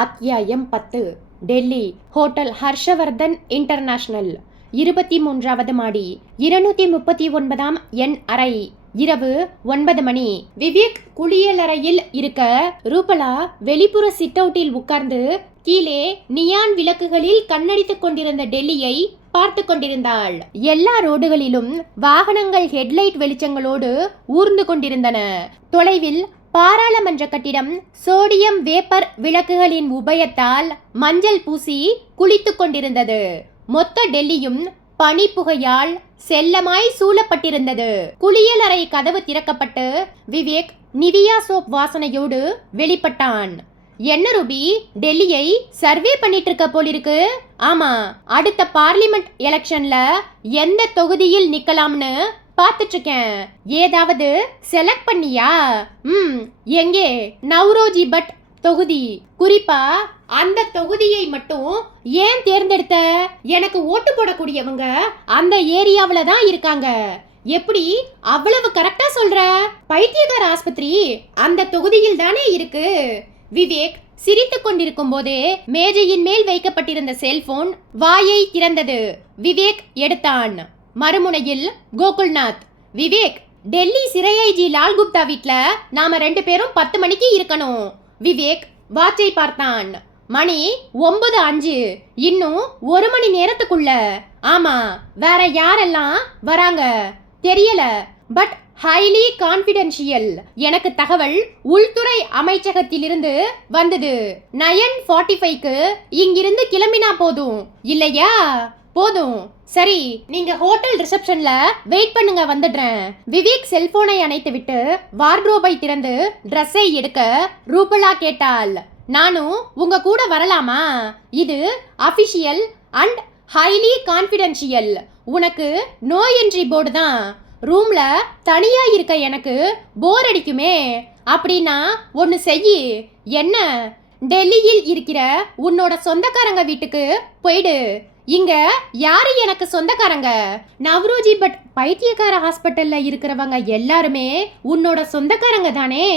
அத்தியாயம் 10. Delhi hotel Harshvardhan international, 23வது மாடி, 239ஆம் எண் அறை. இரவு 9 மணி. விவேக் குளியலறையில் இருக்க, ரூபலா வெளிப்புற சிட்அவுட்டில் உட்கார்ந்து கீழே நியான் விளக்குகளில் கண்ணடித்துக் கொண்டிருந்த டெல்லியை பார்த்து கொண்டிருந்தாள். எல்லா ரோடுகளிலும் வாகனங்கள் ஹெட்லைட் வெளிச்சங்களோடு ஊர்ந்து கொண்டிருந்தன. தொலைவில் பாராளுமன்ற கட்டிடம் சோடியம் வேப்பர் விளக்குகளின் உபயத்தால் மஞ்சள் பூசி குளித்துக் கொண்டிருந்தது. மொத்த டெல்லியும் பனிப்புகையால் செல்லமாய் சூழப்பட்டிருந்தது. குளியலறை கதவு திறக்கப்பட்டு விவேக் நிவியா சோப் வாசனையோடு வெளிப்பட்டான். என்ன ரூபி, டெல்லியை சர்வே பண்ணிட்டு இருக்க போலிருக்கு. ஆமா, அடுத்த பார்லிமெண்ட் எலெக்ஷன்ல எந்த தொகுதியில் நிக்கலாம்னு பார்த்துட்டு இருக்கேன். ஏதாவது செலக்ட் பண்ணியா? எங்கே? நவ்ரோஜி பட் தொகுதி. குறிப்பா அந்த தொகுதியை மட்டும் ஏன் தேர்ந்தெடுத்த? எனக்கு ஓட்டு போடக்கூடியவங்க அந்த ஏரியாவில தான் இருக்காங்க. எப்படி அவ்வளவு கரெக்டா சொல்ற? பைத்தியக்கார ஆஸ்பத்திரி அந்த தொகுதியில் தானே இருக்கு. விவேக் சிரித்துக் கொண்டிருக்கும் போதே மேஜையின் மேல் வைக்கப்பட்டிருந்த செல்போன் வாயை திறந்தது. விவேக் எடுத்தான். மறுமுனையில் கோகுல்நாத். விவேக், டெல்லி சிறை ஐஜி லால் குப்தா வீட்ல நாம 2 பேரும் 10 மணிக்கு இருக்கணும். விவேக் வாட்சை பார்த்தான். மணி 9:05. இன்னும் 1 மணி நேரத்துக்குள்ள. ஆமா, வேற யாரெல்லாம் வராங்க தெரியல, பட் ஹைலி கான்பிடென்ஷியல். எனக்கு தகவல் உள்துறை அமைச்சகத்திலிருந்து வந்தது. 9:45க்கு இங்கிருந்து கிளம்பினா போதும் இல்லையா? போதும். சரி, நீங்க ஹோட்டல் ரிசப்ஷன்ல வெயிட் பண்ணுங்க, வந்துடுறேன். விவேக் செல்போனை அணைத்து விட்டு வார்ட்ரோபை திறந்து ட்ரெஸ்ஸை எடுக்க ரூபலா கேட்டாள். நானும் உங்க கூட வரலாமா? இது அபிஷியல் அண்ட் ஹைலி கான்பிடென்ஷியல். உனக்கு நோ என்ட்ரி போர்டு தான். ரூம்ல தனியா இருக்க எனக்கு போர் அடிக்குமே. அப்படின்னா ஒன்னு செய்யி. என்ன? டெல்லியில் இருக்கிற உன்னோட சொந்தக்காரங்க வீட்டுக்கு போயிடு. இங்க யாரு எனக்கு சொந்தக்காரங்க? நவ்ரோஜி பட் பைத்தியக்கார ஹாஸ்பிட்டல்ல இருக்கிறவங்க எல்லாருமே உன்னோட சொந்தக்காரங்க தானே?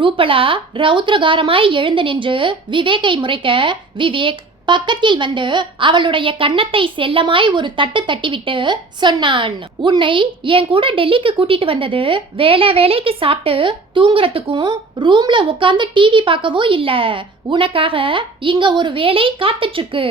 ரூபலா ரௌத்ரகாரமாய் எழுந்து நின்று விவேக்கை முறைக்க, விவேக் பக்கத்தில் வந்து அவளுடைய கன்னத்தை செல்லமாய் ஒரு தட்டு தட்டிவிட்டு சொன்னான். உன்னை என் கூட டெல்லிக்கு கூட்டிட்டு வந்தது வேலைக்கு சாப்பிட்டு தூங்குறதுக்கும் ரூம்ல உட்காந்து டிவி பார்க்கவும் இல்ல. உனக்காக இங்க ஒரு வேலை காத்துட்டு இருக்கு.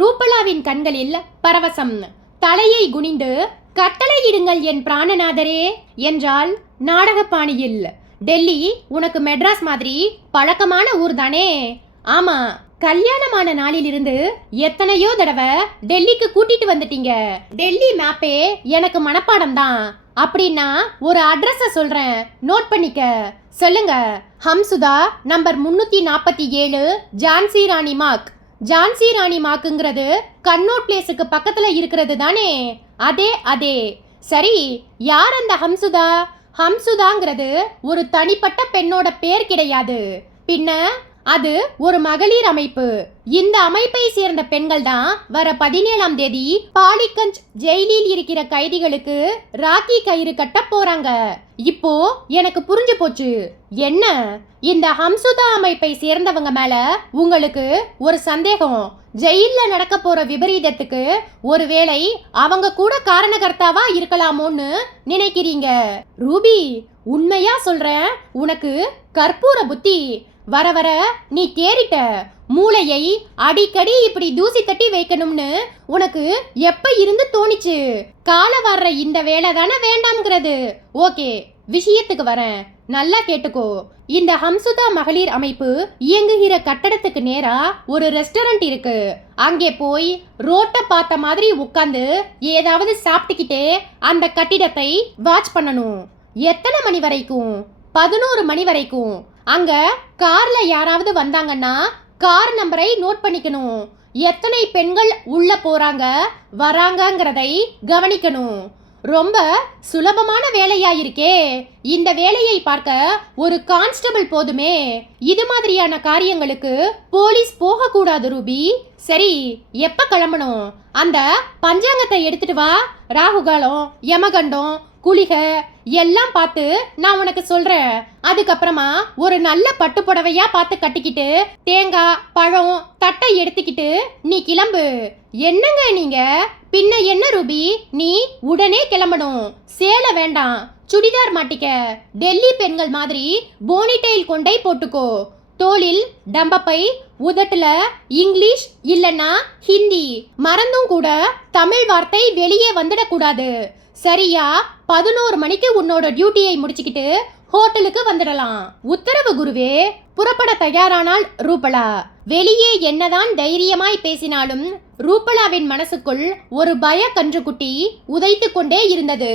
ரூபலாவின் கண்களில் பரவசம். தலையை குனிந்து, கட்டளையிடுங்கள் என் பிராணநாதரே என்றால் நாடக பாணியில். டெல்லி உனக்கு மெட்ராஸ் மாதிரி பழக்கமான ஊர் தானே? ஆமா, கல்யாணமான நாளிலிருந்து எத்தனையோ தடவை டெல்லிக்கு கூட்டிட்டு வந்துட்டீங்க. டெல்லி மேப்பே எனக்கு மனப்பாடம் தான். அப்படின்னா ஒரு அட்ரஸ சொல்றேன், நோட் பண்ணிக்க. சொல்லுங்க. ஹம்சுதா, number 347, Jhansi Rani mark. Jhansi Rani மார்க்குங்கிறது cannot பிளேஸுக்கு பக்கத்துல இருக்கிறது தானே? அதே. சரி, யார் அந்த ஹம்சுதா? ஹம்சுதாங்கிறது ஒரு தனிப்பட்ட பெண்ணோட பேர் கிடையாது. பின்ன அது ஒரு மகளிர் அமைப்பு. இந்த அமைப்பை சேர்ந்த பெண்கள் தான் வர 17ஆம் தேதி பாலிகஞ்ச் ஜெயிலில் இருக்கிற கைதிகளுக்கு ராக்கி கயிறு கட்ட போறாங்க. இப்போ எனக்கு புரிஞ்சு போச்சு. என்ன? இந்த ஹம்சுதா அமைப்பை சேர்ந்தவங்க மேல உங்களுக்கு ஒரு சந்தேகம். ஜெயில்ல நடக்க போற விபரீதத்துக்கு ஒருவேளை அவங்க கூட காரணகர்த்தாவா இருக்கலாமோன்னு நினைக்கிறீங்க. ரூபி, உண்மையா சொல்றேன், உனக்கு கற்பூர புத்தி. வர வர நீ தேறிட்ட. மூளையை அடிக்கடி இப்படி தூசி தட்டி வைக்கணும்னு உனக்கு எப்ப இருந்து தோணிச்சு? கால வர்ற இந்த வேலை தானே வேண்டாம்ங்கிறது. ஓகே, விஷயத்துக்கு வரேன், நல்லா கேட்டுக்கோ. இந்த ஹம்சுதா மகளிர் அமைப்பு இயங்குகிற கட்டடத்துக்கு நேரா ஒரு ரெஸ்டாரண்ட் இருக்கு. அங்கே போய் ரோட்டை பார்த்த மாதிரி உட்காந்து ஏதாவது சாப்பிட்டுக்கிட்டே அந்த கட்டிடத்தை வாட்ச் பண்ணணும். எத்தனை மணி வரைக்கும்? 11 மணி வரைக்கும். அங்க கார்ல யாராவது வந்தாங்கன்னா கார் நம்பரை நோட் பண்ணிக்கணும். எத்தனை பெண்கள் உள்ள போறாங்க வராங்கங்கிறதை கவனிக்கணும். ரொம்ப சுலபமான வேலையா இருக்கே. இந்த வேலையை பார்க்க ஒரு கான்ஸ்டபிள் போதுமே. இது மாதிரியான காரியங்களுக்கு போலீஸ் போக கூடாது ரூபி. சரி, எப்ப கிளம்பணும்? அந்த பஞ்சாங்கத்தை எடுத்துட்டு வா. ராகுகாலம், யமகண்டம், குளிகை எல்லாம் பார்த்து நான் உனக்கு சொல்றேன். அதுக்கப்புறமா ஒரு நல்ல பட்டு புடவையா பார்த்து கட்டிக்கிட்டு தேங்காய், பழம், தட்டை எடுத்துக்கிட்டு நீ கிளம்பு. என்னங்க நீங்க? பின்ன என்ன ரூபி, நீ உடனே கிளம்பணும். சேலை வேண்டாம், சுடிதார் மாட்டிக்க. டெல்லி பெண்கள் மாதிரி போனிடெயில் கொண்டை போட்டுக்கோ. தோளில் டம்பப்பை, உதட்டுல இங்கிலீஷ் இல்லைன்னா ஹிந்தி. மறந்தும் கூட தமிழ் வார்த்தை வெளியே வந்துடக்கூடாது. சரியா 11 மணிக்கு உன்னோட டியூட்டியை முடிச்சுக்கிட்டு ஹோட்டலுக்கு வந்துடலாம். உத்தரவு குருவே. புறப்பட தயாரானால் ரூபலா. வெளியே என்னதான் தைரியமாய் பேசினாலும் ரூபலாவின் மனசுக்குள் ஒரு பய கன்றுக்குட்டி உதைத்து கொண்டே இருந்தது.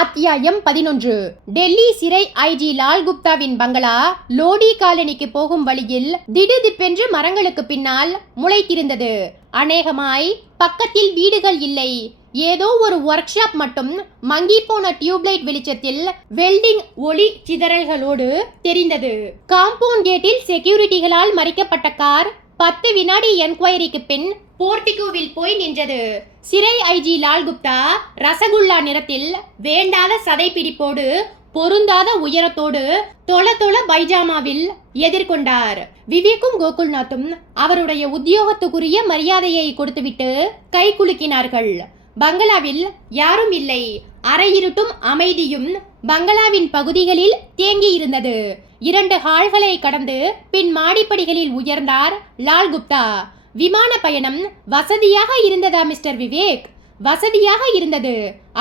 அத்தியாயம் 11. டெல்லி சிறை ஐஜி லால் குப்தாவின் பங்களா லோடி காலனிக்கு போகும் வழியில் திடுதிப்பென்று மரங்களுக்கு பின்னால் முளைத்திருந்தது. அநேகமாய் பக்கத்தில் வீடுகள் இல்லை. ஏதோ ஒரு ஒர்க் ஷாப் மட்டும் மங்கி போன டியூப்லைட் வெளிச்சத்தில் வெல்டிங் ஒளி சிதறல்களோடு தெரிந்தது. காம்பவுண்ட் கேட்டில் செக்யூரிட்டிகளால் மறைக்கப்பட்ட கார் 10 வினாடி என்கொயரிக்கு பின் போர்டிகோவில் போய் நின்றது. சிறை ஐஜி லால் குப்தா ரசகுல்லா நிறத்தில் வேண்டாத சதைப்பிடிப்போடு பொருந்தாத உயரத்தோடு தொல தொல பைஜாமாவில் எதிர்கொண்டார். விவேக்கும் கோகுல்நாத்தும் அவருடைய உத்தியோகத்துக்குரிய மரியாதையை கொடுத்துவிட்டு கை குலுக்கினார்கள். பங்களாவில் யாரும் இல்லை. அரையிருட்டும் அமைதியும் பங்களாவின் பகுதிகளில் தேங்கி இருந்தது. 2 ஹால்களை கடந்து பின் மாடிப்படிகளில் உயர்ந்தார் லால் குப்தா. விமான பயணம் வசதியாக இருந்ததா மிஸ்டர் விவேக்? வசதியாக இருந்தது.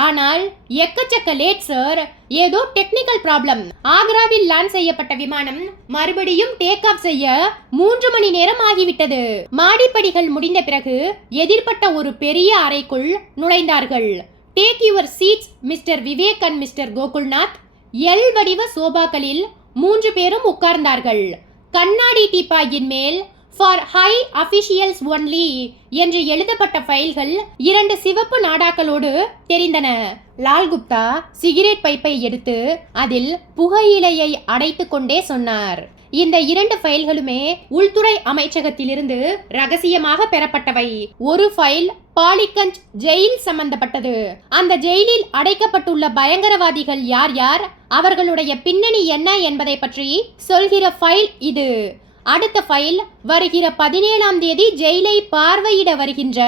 ஆனால் எக்கச்சக்க லேட் சார். ஏதோ டெக்னிக்கல் ப்ராப்ளம். ஆக்ராவில் லான்ச் செய்யப்பட்ட விமானம் மறுபடியும் டேக் ஆஃப் செய்ய 3 மணி நேரம் ஆகிவிட்டது. மாடிப்படிகள் முடிந்த பிறகு எதிர்பட்ட ஒரு பெரிய அறைக்குள் நுழைந்தார்கள். Take your seats mister Vivek and mister Gokulnath. L வடிவ சோபாக்களில் 3 பேரும் உட்கார்ந்தார்கள். கண்ணாடி டீப்பாயின் மேல் ஃபார் ஹை அபிஷியல்ஸ் ஒன்லி என்று எழுதப்பட்ட ஃபைல்கள் 2 சிவப்பு நாடாக்களோடு தெரிந்தன. லால் குப்தா சிகரெட் பைப்பை எடுத்து அதில் புகையிலையை அடைத்து கொண்டே சொன்னார். இந்த 2 ஃபைல்களுமே உள்துறை அமைச்சகத்திலிருந்து ரகசியமாக பெறப்பட்டவை. ஒரு ஃபைல் பாலிகஞ்ச் ஜெயில் சம்பந்தப்பட்டது. அந்த ஜெயிலில் அடைக்கப்பட்டுள்ள பயங்கரவாதிகள் யார் யார், அவர்களுடைய பின்னணி என்ன என்பதை பற்றி சொல்கிற ஃபைல் இது. அடுத்த ஃபைல் வருகிற 17ஆம் தேதி ஜெயிலை பார்வையிட வருகின்ற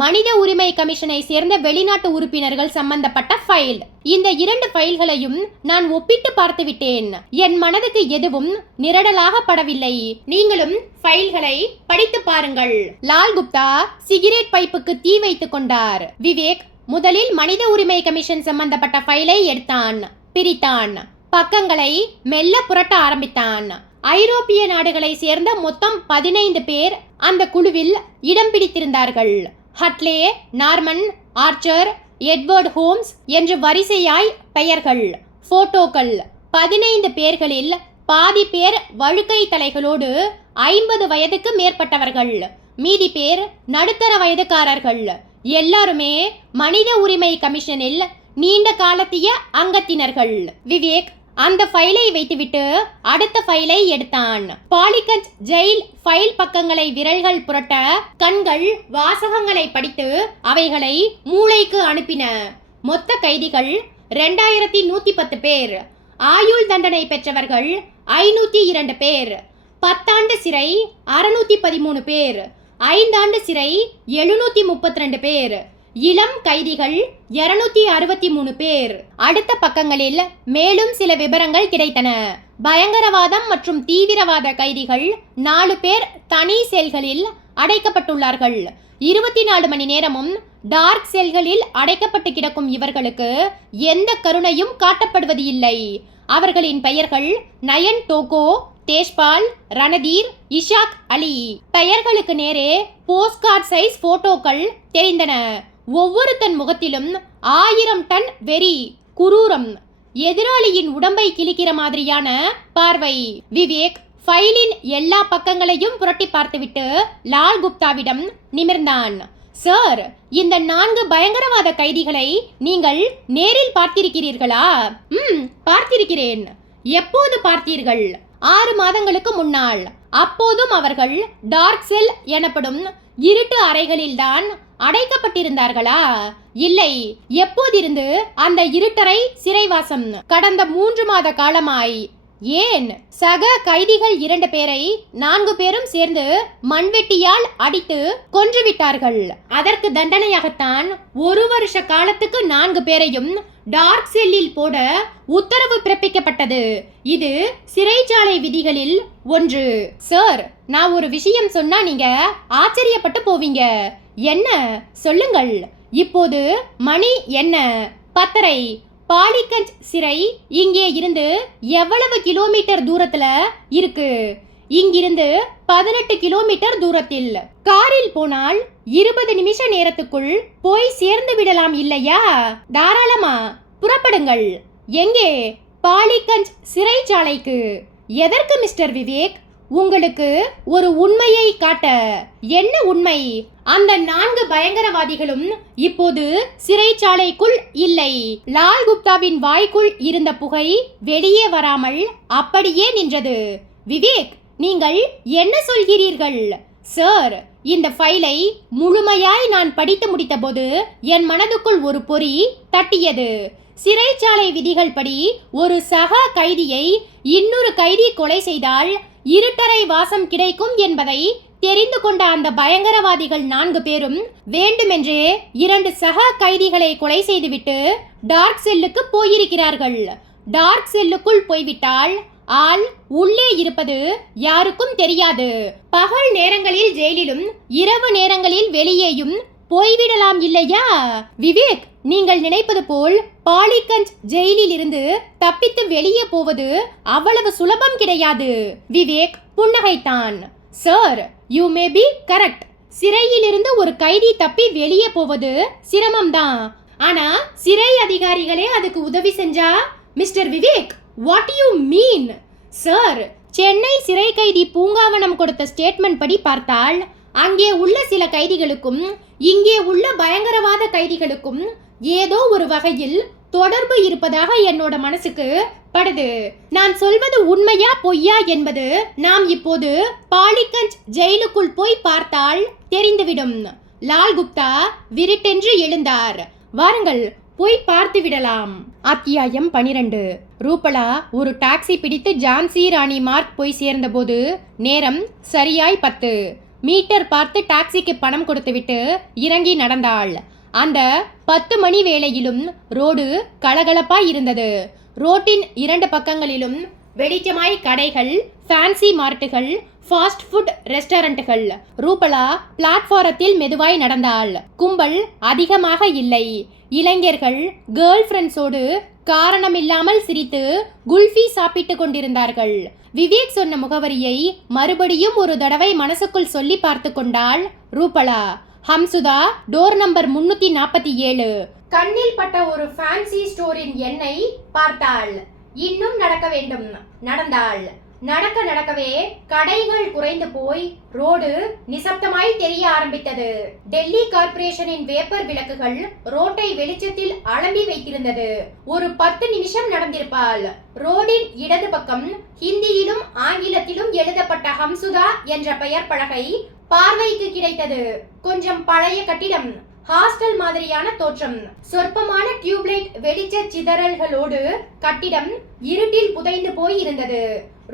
மனித உரிமை கமிஷனை சேர்ந்த வெளிநாட்டு உறுப்பினர்கள் சம்பந்தப்பட்ட ஃபைல். இந்த 2 ஃபைல்களையும் நான் ஒப்பிட்டு பார்த்து விட்டேன். என் மனதுக்கு எதுவும் நிரடலாக படவில்லை. நீங்களும் ஃபைல்களை படித்து பாருங்கள். லால் குப்தா சிகரெட் பைப்புக்கு தீ வைத்துக் கொண்டார். விவேக் முதலில் மனித உரிமை கமிஷன் சம்பந்தப்பட்ட ஃபைலை எடுத்தான், பிரித்தான், பக்கங்களை மெல்ல புரட்ட ஆரம்பித்தான். ஐரோப்பிய நாடுகளை சேர்ந்த மொத்தம் 15 பேர் அந்த குழுவில் இடம் பிடித்திருந்தார்கள். ஹட்லே, நார்மன், ஆர்ச்சர், எட்வர்ட் ஹோம்ஸ் என்று வரிசையாய் பெயர்கள், போட்டோக்கள். 15 பேர்களில் பாதி பேர் வழுக்கை தலைகளோடு 50 வயதுக்கு மேற்பட்டவர்கள். மீதி பேர் நடுத்தர வயதுக்காரர்கள். எல்லாருமே மனித உரிமை கமிஷனில் நீண்ட காலத்திய அங்கத்தினர்கள். விவேக் அந்த ஃபைலை வைத்துவிட்டு அடுத்த ஃபைலை எடுத்தான். பாலிகஞ்ச் ஜெயில் ஃபைல் பக்கங்களை விரல்கள் புரட்ட கண்கள் வாசகங்களை படித்து அவைகளை மூளைக்கு அனுப்பின. மொத்த கைதிகள் 2110 பேர். ஆயுள் தண்டனை பெற்றவர்கள் 502 பேர். 10 ஆண்டு சிறை 613 பேர். 5 ஆண்டு சிறை 732 பேர். இளம் கைதிகள் 263 பேர். அடுத்த பக்கங்களில் மேலும் சில விவரங்கள் கிடைத்தன. பயங்கரவாதம் மற்றும் தீவிரவாத கைதிகள் 4 பேர் தனி செல்களில் அடைக்கப்பட்டுள்ளார்கள். 24 மணி நேரமும் டார்க் செல்களில் அடைக்கப்பட்டு கிடக்கும் இவர்களுக்கு எந்த கருணையும் காட்டப்படுவது இல்லை. அவர்களின் பெயர்கள் நயன் டோகோ, தேஷ்பால், ரணதீர், இஷாக் அலி. பெயர்களுக்கு நேரே போஸ்ட்கார்ட் சைஸ் போட்டோக்கள் தெரிந்தன. ஒவ்வொருத்தன் முகத்திலும் 1000 டன் வெறி, குரூரம், எதிராளியின் உடம்பை கிழிக்கிற மாதிரியான பார்வை. விவேக் ஃபைலின் எல்லா பக்கங்களையும் புரட்டி பார்த்துவிட்டு லால் குப்தாவிடம் நிமிர்ந்தான். சார், இந்த 4 பயங்கரவாத கைதிகளை நீங்கள் நேரில் பார்த்திருக்கிறீர்களா? பார்த்திருக்கிறேன். எப்போது பார்த்தீர்கள்? 6 மாதங்களுக்கு முன்னால். அப்போதும் அவர்கள் டார்க் செல் எனப்படும் இருட்டு அறைகளில்தான் அடைக்கப்பட்டிருந்தார்களா? இல்லை. எப்போதிருந்து அந்த இருட்டறை சிறைவாசம்? கடந்த 3 மாத காலமாய். ஏன்? சக கைதிகள் 2 பேரை 4 பேரும் சேர்ந்து மண்வெட்டியால் அடித்து கொன்றுவிட்டார்கள். அதற்கு தண்டனையாகத்தான் 1 வருஷ காலத்துக்கு 4 பேரையும் டார்க் செல்லில் போட உத்தரவு பிறப்பிக்கப்பட்டது. இது சிறைச்சாலை விதிகளில் ஒன்று. சார், நான் ஒரு விஷயம் சொன்னா நீங்க ஆச்சரியப்பட்டு போவீங்க. என்ன? சொல்லுங்கள். இப்போது மணி என்ன? 10:30. பாலிகஞ்ச் சிறை இங்கே இருந்து எவ்வளவு கிலோமீட்டர் தூரத்துல இருக்கு? இங்கிருந்து 18 கிலோமீட்டர் தூரத்தில். காரில் போனால் 20 நிமிஷ நேரத்துக்குள் போய் சேர்ந்து விடலாம் இல்லையா? தாராளமா புறப்படுங்கள். எங்கே? பாலிகஞ்ச் சிறைச்சாலைக்கு. எதற்கு மிஸ்டர் விவேக்? உங்களுக்கு ஒரு உண்மையை காட்ட. என்ன உண்மை? அந்த 4 பயங்கரவாதிகளும் இப்போது சிறைச்சாலைக்குள் இல்லை. லால் குப்தாவின் வாய்க்குள் இருந்த புகை வெளியே வராமல் அப்படியே நின்றது. விவேக், நீங்கள் என்ன சொல்கிறீர்கள்? சார், இந்த ஃபைலை முழுமையாய் நான் படித்து முடித்தபோது என் மனதுக்குள் ஒரு பொறி தட்டியது. சிறைச்சாலை விதிகள் படி ஒரு சக கைதியை இன்னொரு கைதி கொலை செய்தால் இருட்டறை வாசம் கிடைக்கும் என்பதை தெரிந்து கொண்ட அந்த பயங்கரவாதிகள் 4 பேரும் வேண்டுமென்றே 2 சக கைதிகளை கொலை செய்துவிட்டு டார்க் செல்லுக்கு போயிருக்கிறார்கள். டார்க் செல்லுக்குள் போய்விட்டால் ஆள் உள்ளே இருப்பது யாருக்கும் தெரியாது. பகல் நேரங்களில் ஜெயிலிலும் இரவு நேரங்களில் வெளியேயும் போய்விடலாம் இல்லையா? விவேக், நீங்கள் நினைப்பது போல் பாலிகஞ்ச் ஜெயிலில் இருந்து தப்பித்து வெளியே போவது அவ்வளவு சுலபம் கிடையாது. விவேக் புன்னகைத்தான். Sir, you may be correct. சிறையிலிருந்து ஒரு கைதி தப்பி வெளியே போவது சிரமம்தான். ஆனா சிறை அதிகாரிகளே அதுக்கு உதவி செஞ்சா? Mister Vivek, what you mean? Sir, Chennai சிறை கைதி பூங்காவனம் கொடுத்த ஸ்டேட்மெண்ட் படி பார்த்தால் அங்கே உள்ள சில கைதிகளுக்கும் இங்கே உள்ள பயங்கரவாத கைதிகளுக்கும் ஏதோ ஒரு வகையில் தொடர்பு இருப்பதாக என்னோட மனசுக்கு படுது. நான் சொல்வது உண்மையா பொய்யா என்பது நாம் இப்போது பாலிகஞ்ச் ஜெயிலுக்குள் போய் பார்த்தால் தெரிந்துவிடும். லால் குப்தா விரிட்டென்று எழுந்தார். வாருங்கள், போய் பார்த்து விடலாம். அத்தியாயம் 12. ரூபலா ஒரு டாக்ஸி பிடித்து ஜான்சி ராணி மார்க் போய் சேர்ந்தபோது நேரம் சரியாய் 10. மீட்டர் பார்த்து டாக்ஸிக்கு பணம் கொடுத்துவிட்டு இறங்கி நடந்தாள். அந்த 10 மணி வேளையிலும் ரோடு கலகலப்பாய் இருந்தது. ரோட்டின் 2 பக்கங்களிலும் வெளிச்சமாய் கடைகள், ஃபேன்சி மார்ட்டுகள், ஃபாஸ்ட் ஃபுட் ரெஸ்டாரண்ட்டுகள். ரூபலா பிளாட்ஃபாரத்தில் மெதுவாய் நடந்தாள். கும்பல் அதிகமாக இல்லை. இளைஞர்கள் கேர்ள் ஃப்ரெண்ட்ஸோடு காரணமில்லாமல் சிரித்து குல்ஃபி சாப்பிட்டு கொண்டிருந்தார்கள். விவேக் சொன்ன முகவரியை மறுபடியும் ஒரு தடவை மனசுக்குள் சொல்லி பார்த்து கொண்டாள் ரூபலா. ஹம்சுதா, door number 347. கண்ணில் பட்ட ஒரு ஃபேன்சி ஸ்டோரின் எண்ணை பார்த்தாள். இன்னும் நடக்க வேண்டும். நடந்தாள். நடக்க நடக்கவே கடைகள் குறைந்து போய் ரோடு நிசப்தமாய் தெரிய ஆரம்பித்தது. டெல்லி கார்ப்பரேஷனின் வேப்பர் விளக்குகள் ரோட்டை வெளிச்சத்தில் அலம்பி வைத்திருந்தது. ஒரு 10 நிமிஷம் நடந்திருப்பாள். ரோடின் இடது பக்கம் ஹிந்தியிலும் ஆங்கிலத்திலும் எழுதப்பட்ட ஹம்சுதா என்ற பெயர் பலகை பார்வைக்கு கிடைத்தது. கொஞ்சம் பழைய கட்டிடம், ஹாஸ்டல் மாதிரியான தோற்றம். சொற்பமான டியூப்லைட் வெளிச்ச சிதறல்களோடு கட்டிடம் இருட்டில் புதைந்து போய் இருந்தது.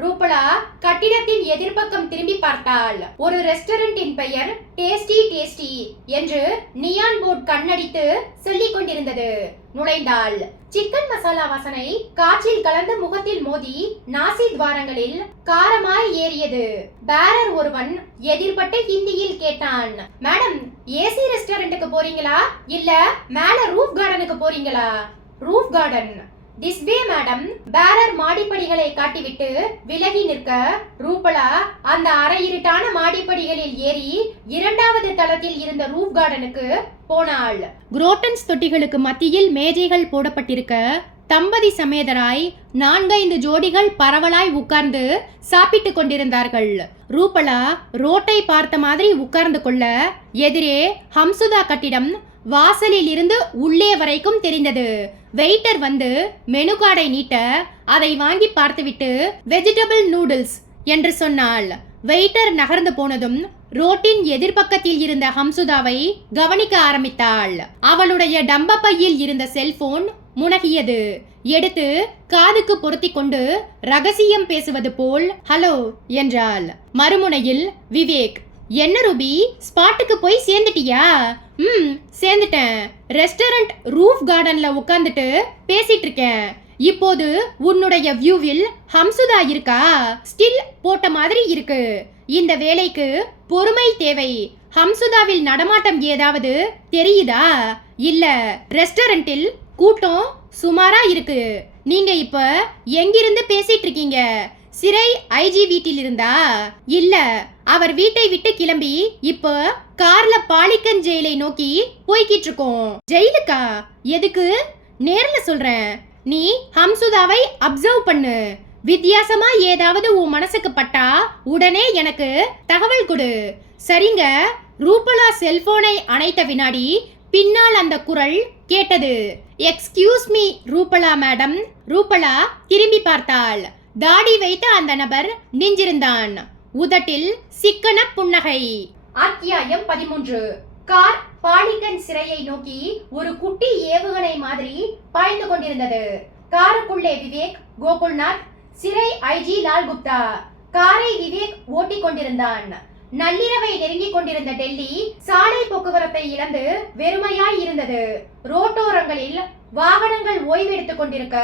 ரூபலா கட்டிடத்தின் எதிர்பக்கம் திரும்பி பார்த்தாள். ஒரு ரெஸ்டாரண்டின் பெயர் டேஸ்டி என்று நியான் போர்டு கண்ணடித்து சொல்லிக் கொண்டிருந்தது. நுழைந்தாள். சிக்கன் மசாலா வாசனை காற்றில் கலந்து முகத்தில் மோதி நாசி துவாரங்களில் காரமாய் ஏறியது. பேரர் ஒருவன் எதிர்பட்டு ஹிந்தியில் கேட்டான், மேடம், ஏசி ரெஸ்டாரண்ட்டுக்கு போறீங்களா இல்ல மேல ரூஃப் கார்டனுக்கு போறீங்களா? Roof garden. This way madam. Bearer மாடிப்படிகளை காட்டிவிட்டு விலகி நிற்க ரூபலா அந்த அரையிருட்டான மாடிப்படிகளில் ஏறி 2வது தளத்தில் இருந்த ரூஃப் கார்டனுக்கு போனாள். குரோட்டன்ஸ் தொட்டிகளுக்கு மத்தியில் மேஜைகள் போடப்பட்டிருக்க தம்பதி சமேதராய் 4-5 ஜோடிகள் பரவலாய் உட்கார்ந்து சாப்பிட்டு கொண்டிருந்தார்கள். ரூபலா ரோட்டை பார்த்த மாதிரி உட்கார்ந்து கொள்ள எதிரே ஹம்சுதா கட்டிடம் வாசலில் இருந்து உள்ளே வரைக்கும் தெரிந்தது. வெயிட்டர் வந்து மெனு கார்டை நீட்ட அதை வாங்கி பார்த்துவிட்டு வெஜிடபிள் நூடுல்ஸ் என்று சொன்னாள். வெயிட்டர் நகர்ந்து போனதும் ரோட்டின் எதிர்பக்கத்தில் இருந்த ஹம்சுதாவை கவனிக்க ஆரம்பித்தாள். அவளுடைய டம்ப பையில் இருந்த செல்போன் முனகியது. எடுத்து காதுக்கு பொருத்தி கொண்டு ரகசியம் பேசுவது போல் ஹலோ என்றாள். மறுமுனையில் விவேக், என்ன ரூபி, ஸ்பாட்டுக்கு போய் சேர்ந்துட்டியா? சேர்ந்துட்டேன். ரெஸ்டாரண்ட் ரூஃப் கார்டன்ல உட்கார்ந்துட்டு பேசிட்டு இருக்கேன். இப்போது உன்னுடைய வியூவில் ஹம்சுதா இருக்கா? ஸ்டில் போட்ட மாதிரி இருக்கு. இந்த வேலைக்கு பொறுமை தேவை. ஹம்சுதாவில் நடமாட்டம் ஏதாவது தெரியுதா? இல்ல, ரெஸ்டாரண்டில் கூட்டம் சுமாரா இருக்கு. நீங்க இப்ப எங்கிருந்து பேசிட்டு இருக்கீங்க? சிறை ஐஜி வீட்டில் இருந்தா? இல்ல, அவர் வீட்டை விட்டு கிளம்பி இப்ப கார்ல பாலிகன் ஜெயிலை நோக்கி போய்கிட்டு இருக்கோம். ஜெயிலுக்கா? எதுக்கு? நேர்ல சொல்றேன். நீ ஹம்சுதாவை அப்சர்வ் பண்ணு. வித்தியாசமா ஏதாவது உன் மனசுக்கு பட்டா உடனே எனக்கு தகவல் கொடு. சரிங்க. ரூபலா செல்போனை அணைத்த வினாடி பின்னால் அந்த குரல் கேட்டது. Excuse me Rupala madam. Rupala திரும்பி பார்த்தாள். தாடி வைத்த அந்த நபர் நின்றிருந்தான். உதட்டில் சிக்கன புன்னகை. அத்தியாயம் 13. கார் பாலிகன் சிறையை நோக்கி ஒரு குட்டி ஏவுகணை மாதிரி பாய்ந்து கொண்டிருந்தது. காருக்குள்ளே விவேக், கோகுல்நாத், சிறை ஐஜி லால் குப்தா. காரை விவேக் ஓட்டிக் கொண்டிருந்தான். நள்ளிரவை நெருங்கிக் கொண்டிருந்த டெல்லி சாலை போக்குவரத்தை இழந்து வெறுமையாய் இருந்தது. ரோட்டோரங்களில் வாகனங்கள் ஓய்வெடுத்துக் கொண்டிருக்க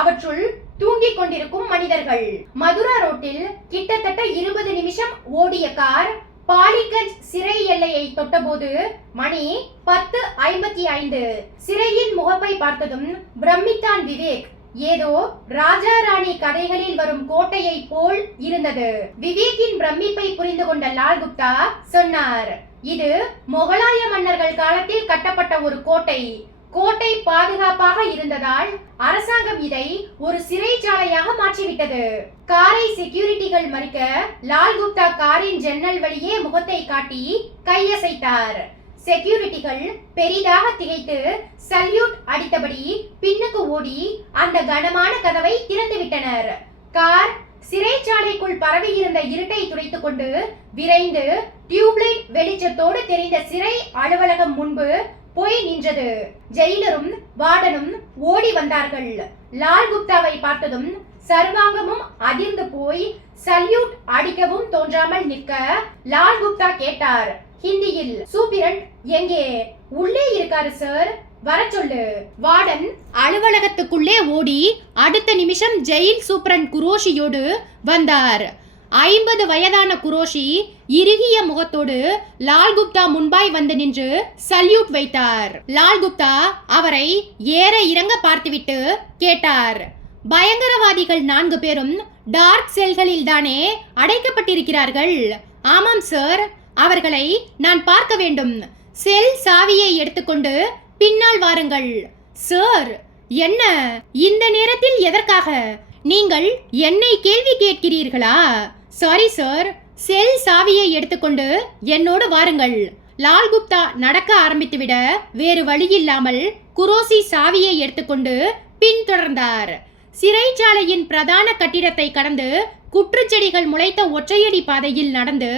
அவற்றுள் தூங்கிக் கொண்டிருக்கும் மனிதர்கள். மதுரா ரோட்டில் கிட்டத்தட்ட 20 நிமிஷம் ஓடிய கார் பாலிகஞ்ச் சிறை எல்லையை தொட்டபோது மணி 10:55. சிறையின் முகப்பை பார்த்ததும் பிரமித்தான் விவேக். ஏதோ ராஜா ராணி கதைகளில் வரும் கோட்டையை போல் இருந்தது. விவேக்கின் பிரமிப்பை புரிந்து கொண்ட லால் குப்தா சொன்னார், இது முகலாய மன்னர்கள் காலத்தில் கட்டப்பட்ட ஒரு கோட்டை. கோட்டை பாதுகாப்பாக இருந்ததால் அரசாங்கம் இதை ஒரு சிறைச்சாலையாக மாற்றிவிட்டது. காரை செக்யூரிட்டிகள் மறிக்க லால் குப்தா காரின் ஜன்னல் வழியே முகத்தை காட்டி கையசைத்தார். செக்யூரிட்டிகள் பெரிதாக திகைத்து சல்யூட் அடித்தபடி பின்னுக்கு ஓடி அந்த கனமான கதவை திறந்து விட்டனர். கார் சிறைச்சாலைக்குள் பரவி இருந்த இருட்டை துடைத்துக் கொண்டு விரைந்து டியூப்லைட் வெளிச்சத்தோடு தெரிந்த சிறை அலுவலகம் முன்பு போய் நின்றது. ஜெயிலரும் வார்டனும் ஓடி வந்தார்கள். லால் குப்தாவை பார்த்ததும் சர்வாங்கமும் அதிர்ந்து போய் சல்யூட் அடிக்கவும் தோன்றாமல் நிற்க லால் குப்தா கேட்டார் ஹிந்தியில், சூப்பிரண்ட் எங்கே? உள்ளே இருக்காரு சார், வர சொல்லு. வார்டன் அலுவலகத்துக்குள்ளே ஓடி அடுத்த நிமிஷம் ஜெயில் சூப்பரண்ட் குரோஷியோடு வந்தார். 50 வயதான குரோஷி இறுகிய முகத்தோடு லால் குப்தா முன்பாய் வந்து நின்று சல்யூட் வைத்தார். லால் குப்தா அவரை ஏற இறங்க பார்த்துவிட்டு கேட்டார், பயங்கரவாதிகள் 4 பேரும் டார்க் செல்களில் தானே அடைக்கப்பட்டிருக்கிறார்கள்? ஆமாம் சார், அவர்களை நான் பார்க்க வேண்டும். செல் சாவியை எடுத்துக்கொண்டு பின்னால் வாருங்கள். சார், என்ன இந்த நேரத்தில் எதற்காக? நீங்கள் என்னை கேள்வி கேட்கிறீர்களா? சாரி சார், செல் சாவியை எடுத்துக்கொண்டு என்னோடு வாருங்கள். லால் குப்தா நடக்க ஆரம்பித்துவிட வேறு வழியில்லாமல் குரோசி சாவியை எடுத்துக்கொண்டு பின்தொடர்ந்தார். சிறைச்சாலையின் பிரதான கட்டிடத்தை கடந்து குற்றுச்செடிகள் முளைத்த ஒற்றையடி பாதையில் நடந்து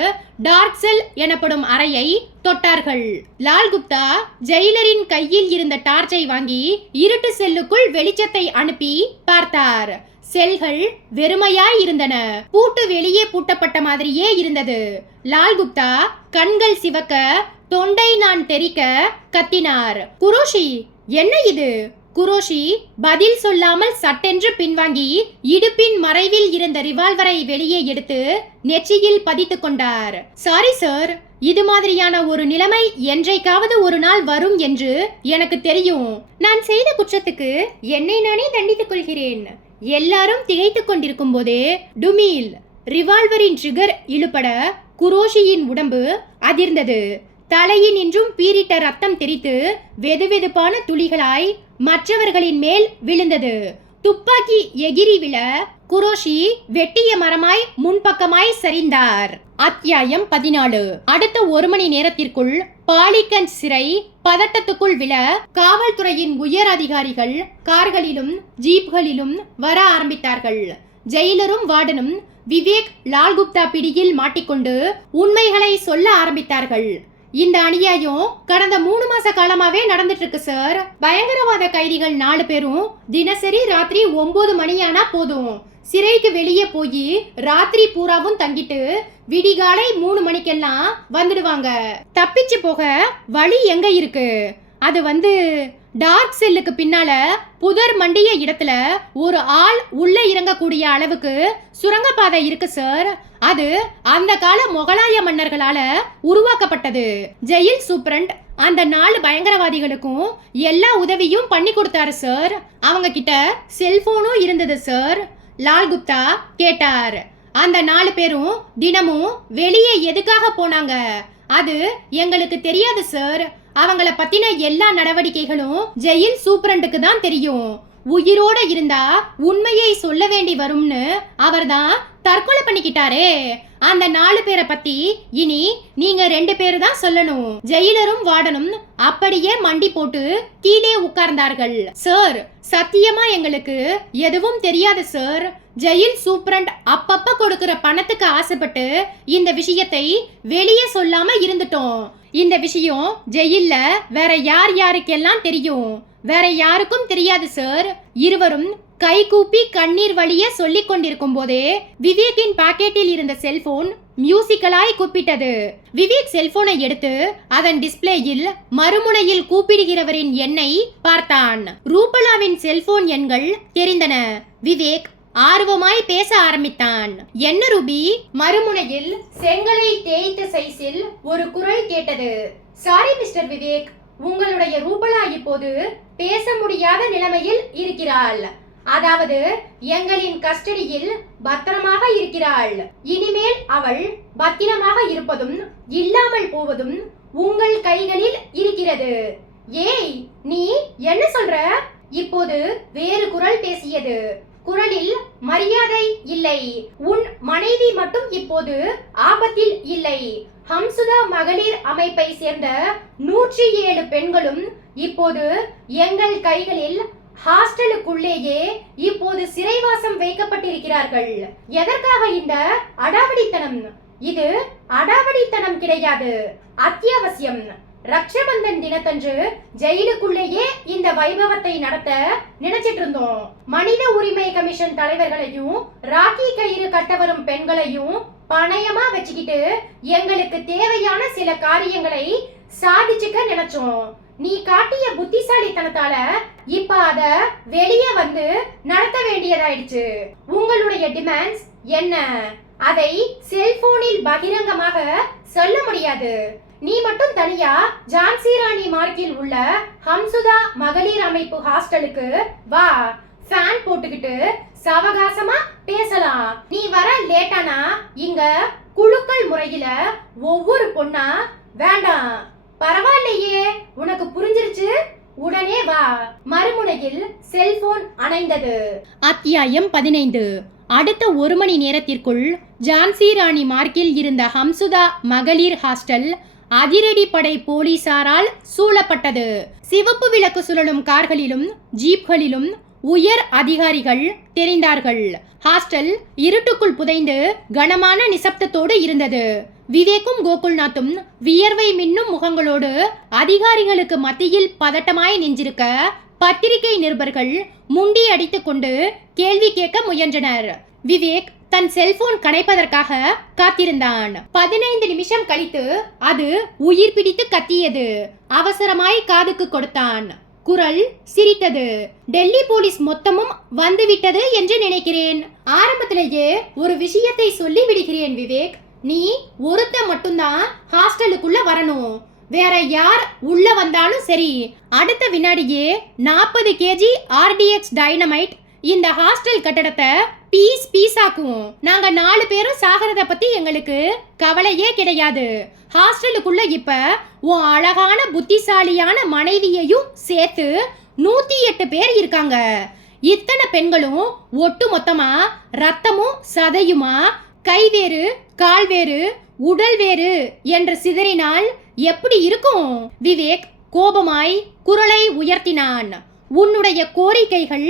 டார்க் செல் எனப்படும் அறையை தொட்டார்கள். லால் குப்தா ஜெயிலரின் கையில் இருந்த டார்ச்சை வாங்கி இருட்டு செல்லுக்குள் வெளிச்சத்தை அனுப்பி பார்த்தார். செல்கள் வெறுமையாய் இருந்தன. பூட்டு வெளியே பூட்டப்பட்ட மாதிரியே இருந்தது. லால் குப்தா கண்கள் சிவக்க தொண்டை நான் தெறிக்க கத்தினார், குரோஷி என்ன இது? குரோஷி பதில் சொல்லாமல் சட்டென்று பின்வாங்கி இடுப்பின் மறைவில் இருந்த ரிவால்வரை வெளியே எடுத்து நெற்றியில் பதித்துக் கொண்டார். சாரி சார், இது மாதிரியான ஒரு நிலைமை என்றைக்காவது ஒரு நாள் வரும் என்று எனக்கு தெரியும். நான் செய்த குற்றத்துக்கு என்னை நானே தண்டித்துக் கொள்கிறேன். எல்லாரும் திகைத்துக் கொண்டிருக்கும் போதே டுமீல் ரிவால்வரின் ட்ரிகர் இழுபட குரோஷியின் உடம்பு அதிர்ந்தது. தலையினின்றும் பீரிட்ட ரத்தம் தெரித்து வெதுவெதுப்பான துளிகளாய் மற்றவர்களின் மேல் விழுந்தது. துப்பாக்கி எகிரி விழ குரோஷி வெட்டிய மரமாய் முன்பக்கமாய் சரிந்தார். அத்தியாயம் 14. அடுத்த 1 மணி நேரத்திற்குள் பாலிகஞ்ச் சிறை பதட்டத்துக்குள் விழ காவல்துறையின் உயர் அதிகாரிகள் கார்களிலும் ஜீப்களிலும் வர ஆரம்பித்தார்கள். ஜெயிலரும் வார்டனும் விவேக் லால்குப்தா பிடியில் மாட்டிக்கொண்டு உண்மைகளை சொல்ல ஆரம்பித்தார்கள். இந்த அநியாயம் கடந்த 3 மாச காலமாவே நடந்துட்டு இருக்கு சார். பயங்கரவாத கைதிகள் 4 பேரும் தினசரி ராத்திரி 9 மணியானா போதும் சிறைக்கு வெளியே போய் ராத்திரி பூராவும் தங்கிட்டு விடிகாலை 3 மணிக்கெல்லாம் வந்துடுவாங்க. தப்பிச்சு போக வழி எங்க இருக்கு? அது டார்க் செல்லுக்கு பின்னால புதர் மண்டிய இடத்துல ஒரு ஆள் உள்ள இறங்கக்கூடிய அளவுக்கு சுரங்கப்பாதை இருக்கு சார். அது அந்த கால முகலாய மன்னர்களால உருவாக்கப்பட்டது. ஜெயில் சூப்பரண்ட் அந்த 4 பயங்கரவாதிகளுக்கும் எல்லா உதவியும் பண்ணி கொடுத்தாரு சார். அவங்க கிட்ட செல்போனும் இருந்தது சார். லால்குப்தா கேட்டார். அந்த 4 பேரும் தினமும் வெளியே எதுக்காக போனாங்க? அது எங்களுக்கு தெரியாது சார். அவங்கள பத்தின எல்லா நடவடிக்கைகளும் ஜெயில் சூப்பரண்டுக்கு தான் தெரியும். உயிரோட இருந்தா உண்மையை சொல்ல வேண்டி வரும்னு அவர்தான் தற்கொலை பண்ணிக்கிட்டாரே. அந்த 4 பேரை பத்தி இனி நீங்க 2 பேரு தான் சொல்லணும். ஜெயிலரும் வார்டனும் அப்படியே மண்டி போட்டு கீழே உட்கார்ந்தார்கள். சார், சத்தியமா எங்களுக்கு எதுவும் தெரியாது சார். ஜெயில் சூப்பரண்ட் அப்பப்ப கொடுக்கிற பணத்துக்கு ஆசைப்பட்டு இந்த விஷயத்தை வெளியே சொல்லாம இருந்துட்டோம். இந்த விஷயம் ஜெயில்ல வேற யாருக்கெல்லாம் தெரியும்? வேற யாருக்கும் தெரியாது சார். இருவரும் கை கூப்பி கண்ணீர் வழிய சொல்லிக் கொண்டிருக்கும் போதே விவேக்கின் பாக்கெட்டில் இருந்த செல்போன் மியூசிக்கலாய் கூப்பிட்டது. விவேக் செல்போனை எடுத்து அதன் டிஸ்பிளேயில் மறுமுனையில் கூப்பிடுகிறவரின் எண்ணை பார்த்தான். ரூபலாவின் செல்போன் எண்கள் தெரிந்தன. விவேக் ஆர்வமாய் பேச ஆரம்பித்தான். என்ன ரூபி? மறுமுனையில் செங்கலை தேய்த்த சைஸில் ஒரு குரல் கேட்டது. சாரி மிஸ்டர் விவேக், உங்களுடைய ரூபலா இப்போது பேச முடியாத நிலைமையில் இருக்கிறாள். அதாவது எங்களின் கஸ்டடியில் பத்திரமாக இருக்கிறாள். இனிமேல் அவள் பத்திரமாக இருப்பதும் இல்லாமல் போவதும் உங்கள் கைகளில் இருக்கிறது. ஏய், நீ என்ன சொல்ற? இப்போது வேறு குரல் பேசியது. குரலில் மரியாதை இல்லை. உன் மனைவி மட்டும் இப்போது ஆபத்தில் இல்லை. ஹம்சுதா மகளிர் அமைப்பை சேர்ந்த 107 பெண்களும் இப்போது எங்கள் கைகளில் ஹாஸ்டலுக்குள்ளேயே இப்போது சிறைவாசம் வைக்கப்பட்டிருக்கிறார்கள். எதற்காக இந்த அடாவடித்தனம்? இது அடாவடித்தனம் கிடையாது, அத்தியாவசியம். ரக்ஷபந்தன் தினத்தன்று ஜெயிலுக்குள்ளேயே இந்த வைபவத்தை நடத்த நினைச்சிட்டு இருந்தோம். மனித உரிமை கமிஷன் தலைவர்களையும் ராக்கி கயிறு கட்ட வரும் பெண்களையும் பணயமா வச்சுக்கிட்டு எங்களுக்கு தேவையான சில காரியங்களை சாதிச்சுக்க நினைச்சோம். நீ காட்டிய புத்திசாலித்தனத்தால இப்ப அத வெளியே நடத்த வேண்டியதாயிடுச்சு. உங்களுடைய டிமாண்ட்ஸ் என்ன? அதை செல்போனில் பகிரங்கமாக சொல்ல முடியாது. நீ மட்டும் தனியா ஜான்சி ராணி மார்க்கில் உள்ள ஹம்சுதா மகளிர் அமைப்பு ஹாஸ்டலுக்கு வா. ஃபேன் போட்டுக்கிட்டு சவகாசமா பேசலாம். நீ வர லேட்டானா இங்க குழுக்கள் முறையில ஒவ்வொரு பொண்ணா வேண்டாம். பரவாயில்லையே, உனக்கு புரிஞ்சிருச்சு, உடனே வா. மறுமுனையில் செல்போன் அணைந்தது. அத்தியாயம் 15. அடுத்த 1 மணி நேரத்திற்குள் ஜான்சி ராணி மார்க்கில் இருந்த ஹம்சுதா மகளிர் ஹாஸ்டல் அதிரடி படை போலீசாரால் சூழப்பட்டது. சிவப்பு விளக்கு சுழலும் கார்களிலும் ஜீப்களிலும் உயர் அதிகாரிகள் தெரிந்தார்கள். ஹாஸ்டல் இருட்டுக்குள் புதைந்து கனமான நிசப்தத்தோடு இருந்தது. விவேக்கும் கோகுல்நாத்தும் வியர்வை மின்னும் முகங்களோடு அதிகாரிகளுக்கு மத்தியில் பதட்டமாய் நின்றிருக்க பத்திரிகை நிருபர்கள் முண்டி அடித்துக் கொண்டு கேள்வி கேட்க முயன்றனர். விவேக் தன் செல்போன் கணைப்பதற்காக காத்திருந்தான். 15 நிமிஷம் கழித்து அது உயிர் பிடித்து கத்தியது. அவசரமாய் காதுக்கு கொடுத்தான். குரல் சிரித்தது. டெல்லி போலீஸ் மொத்தமும் வந்துவிட்டது என்று நினைக்கிறேன். ஆரம்பத்திலேயே ஒரு விஷயத்தை சொல்லி விடுகிறேன் விவேக். நீ ஒருத்த மட்டும்தான் ஹாஸ்டலுக்குள்ள வரணும். வேற யார் உள்ள வந்தாலும் சரி. அடுத்த வினாடியே 40 kg RDX டைனமைட் இந்த ஹாஸ்டல் கட்டடத்தை பீஸாக்கும். நாங்க 4 பேரும் சாகிறத பத்தி எங்களுக்கு கவலையே கிடையாது. ஹாஸ்டலுக்குள்ள இப்ப உன் அழகான புத்திசாலியான மனைவியையும் சேர்த்து 108 பேர் இருக்காங்க. இத்தனை பெண்களும் ஒட்டு மொத்தமா ரத்தமும் சதையுமா, கை வேறு கால் வேறு உடல் வேறு என்று சிதறினால் எப்படி இருக்கும்? விவேக் கோபமாய் குரலை உயர்த்தினான். உன்னுடைய கோரிக்கைகள்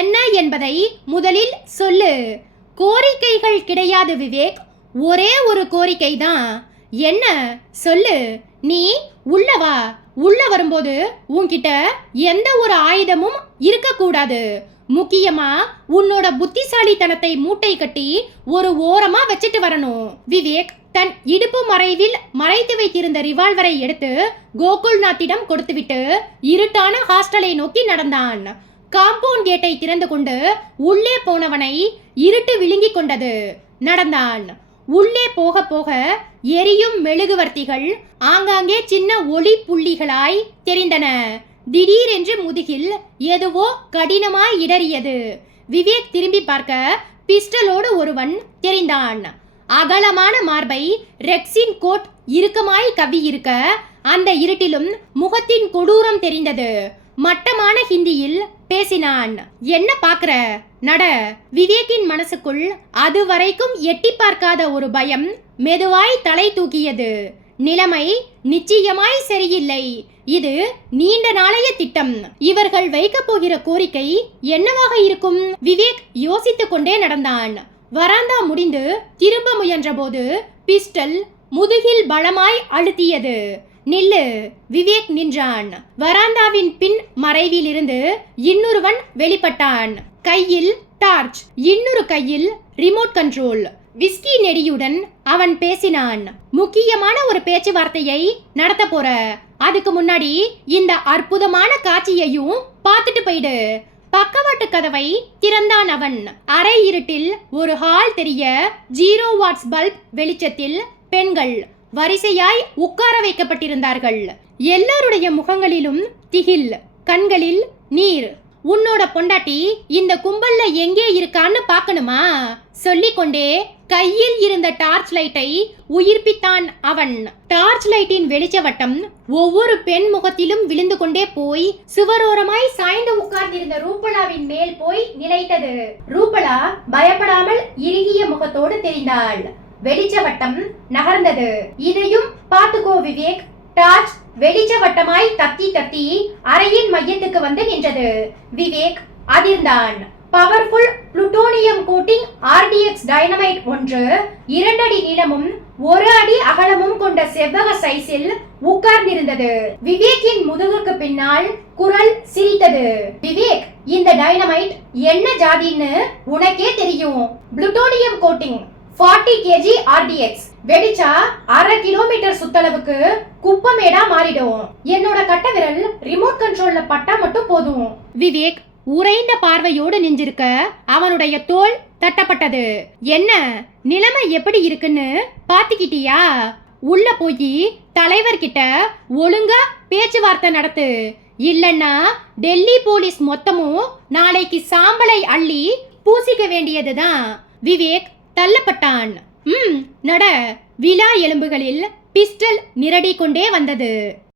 என்ன என்பதை முதலில் சொல்லு. கோரிக்கைகள் கிடையாது விவேக், ஒரே ஒரு கோரிக்கை தான். என்ன சொல்லு. நீ உள்ள வா. உள்ள வரும்போது உன்கிட்ட எந்த ஒரு ஆயுதமும் இருக்கக்கூடாது. முக்கியமா உன்னோட புத்திசாலித்தனத்தை மூட்டை கட்டி ஒரு ஓரமா வச்சுட்டு வரணும். விவேக் தன் இடுப்பு மறைவில் மறைத்து வைத்திருந்த ரிவால்வரை எடுத்து கோகுல்நாத்திடம் கொடுத்துவிட்டு இருட்டான ஹாஸ்டலை நோக்கி நடந்தான். காம்பவுண்ட் கேட்டை திறந்து கொண்டு உள்ளே போனவனை இருட்டு விழுங்கி கொண்டது. நடந்தான். உள்ளே போக போக எரியும் மெழுகுவர்த்திகள் ஆங்காங்கே சின்ன ஒளி புள்ளிகளாய் தெரிந்தன. திடீரென்று முதுகில் எதுவோ கடினமாய் இடறியது. விவேக் திரும்பி பார்க்க பிஸ்டலோடு ஒருவன் தெரிந்தான். அகலமான மார்பை ரெக்ஸின் கோட் இறுக்கமாய் கவ்வி இருக்க அந்த இருட்டிலும் முகத்தின் கொடூரம் தெரிந்தது. மட்டமான ஹிந்தியில் பேசினான். என்ன பாக்குற? நட. விவேக்கின் மனசுக்குள் அதுவரைக்கும் எட்டி பார்க்காத ஒரு பயம் மெதுவாய் தலை தூக்கியது. நிலைமை நிச்சயமாய் சரியில்லை. இது நீண்ட நாளைய திட்டம். இவர்கள் வைக்க போகிற கோரிக்கை என்னவாக இருக்கும்? விவேக் யோசித்துக் கொண்டே நடந்தான். வராந்தா முடிந்து திரும்ப முயன்றபோது பிஸ்டல் முதுகில் பலமாய் அழுத்தியது. நில்லு. விவேக் நின்றான். வராந்தாவின் பின் மறைவிலிருந்து இன்னொருவன் வெளிப்பட்டான். கையில் டார்ச், இன்னொரு கையில் ரிமோட் கண்ட்ரோல். விஸ்கி நெடியுடன் அவன் பேசினான். முக்கியமான ஒரு பேச்சுவார்த்தையை நடத்த போற. அதுக்கு முன்னாடி இந்த அற்புதமான காட்சியையும் பார்த்துட்டு போயிடு. பக்கவாட்டு கதவை திறந்தான் அவன். அரை இருட்டில் ஒரு ஹால் தெரிய 0 வாட்ஸ் பல்ப் வெளிச்சத்தில் பெண்கள் வரிசையாய் உட்கார வைக்கப்பட்டிருந்தார்கள். எல்லாருடைய முகங்களிலும் திகில், கண்களில் நீர். உன்னோட பொண்டாட்டி இந்த கும்பல்ல எங்கே இருக்கான்னு பார்க்கணுமா? சொல்லிக்கொண்டே கையில் இருந்த டார்ச் லைட்டை உயிர்ப்பித்தான் அவன். டார்ச் லைட்டின் வெளிச்சவட்டம் ஒவ்வொரு பெண் முகத்திலும் விழுந்து கொண்டே போய் சுவரோரமாய் சாய்ந்து உட்கார்ந்திருந்த ரூபலாவின் மேல் போய் நிலைத்தது. ரூபலா பயப்படாமல் இறுகிய முகத்தோடு தெரிந்தாள். வெளிச்சவட்டம் நகர்ந்தது. இதையும் பார்த்துக்கோ விவேக். டார்ச் வெளிச்சவட்டமாய் தத்தி தத்தி அறையின் மையத்துக்கு வந்து நின்றது. விவேக் அதிர்ந்தான். Powerful plutonium coating RDX dynamite ஒன்று 2 அடி நீளமும் 1 அடி அகலமும் கொண்ட செவ்வக சைஸில் உட்கார்ந்திருந்தது. விவேக்கின் முதுகுக்கு பின்னால் குரல் சிரித்தது. விவேக், இந்த டைனமைட் என்ன ஜாதின்னு உனக்கே தெரியும். Plutonium coating 40 kg RDX. வெடிச்சா 1/2 கிலோமீட்டர் சுத்தளவுக்கு குப்பமேடா மாறிடும். என்னோட கட்ட விரல் ரிமோட் கண்ட்ரோல்ல பட்டா மட்டும் போதும். விவேக் உறைந்த பார்வையோடு நின்றிருக்க அவனுடைய தோள் தட்டப்பட்டது. என்ன நிலைமை எப்படி இருக்குன்னு பாத்துக்கிட்டியா? உள்ள போய் தலைவர்கிட்ட ஒழுங்கா பேச்சுவார்த்தை நடத்து. இல்லன்னா டெல்லி போலீஸ் மொத்தமும் நாளைக்கு சாம்பலை அள்ளி பூசிக்க வேண்டியதுதான். விவேக் தள்ளப்பட்டான். நட. விலா எலும்புகளில் பிஸ்டல் நிரடி கொண்டே வந்தது.